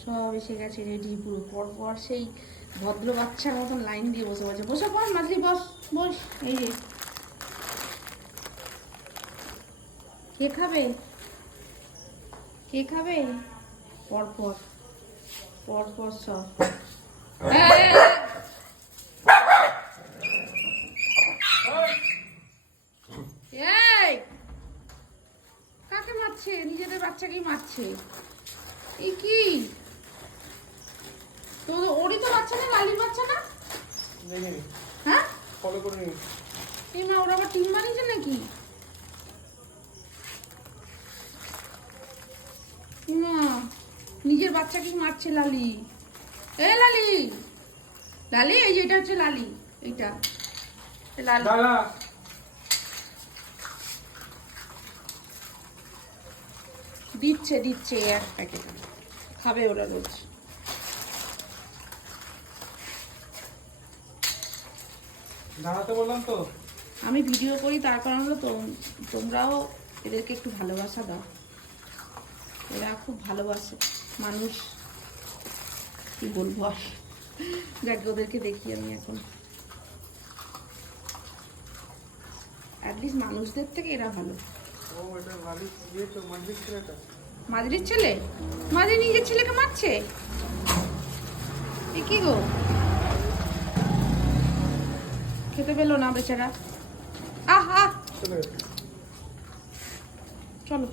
সব এসে গেছে রেডি পুরো পরপর সেই ভদ্র বাচ্চার মতন লাইন দিয়ে বসে বসে বসে পর মাঝলি বস বস। এই যে কে খাবে কে খাবে পরপর পরপর সব এই কাকে মারছে নিজেদের বাচ্চাকেই মারছে এই কি তো ওরই তো বাচ্চা না লালির বাচ্চা না হ্যাঁ ফলো করে নিন এই মা ওরা আবার টিম বানিয়েছে নাকি না নিজের বাচ্চাকে মারছে লালি এ লালি লালি এই যে এটা হচ্ছে লালি এইটা লালি দাদা দিচ্ছে দিচ্ছে এক প্যাকেট খাবে ওরা রোজ দাঁড়াতে বললাম তো আমি ভিডিও করি তার কারণ হলো তো তোমরাও এদেরকে একটু ভালোবাসা দাও এরা খুব ভালোবাসে মানুষ কি বলবো আর যাকে ওদেরকে দেখি আমি এখন অ্যাটলিস্ট মানুষদের থেকে এরা ভালো ও এটা ভালো ইয়ে তো মাঝির ছেলেটা মাঝরির ছেলে মাঝরি নিজের ছেলেকে মারছে এ কি গো খেতে পেলো না বেচারা আহ আহ চলে গেছে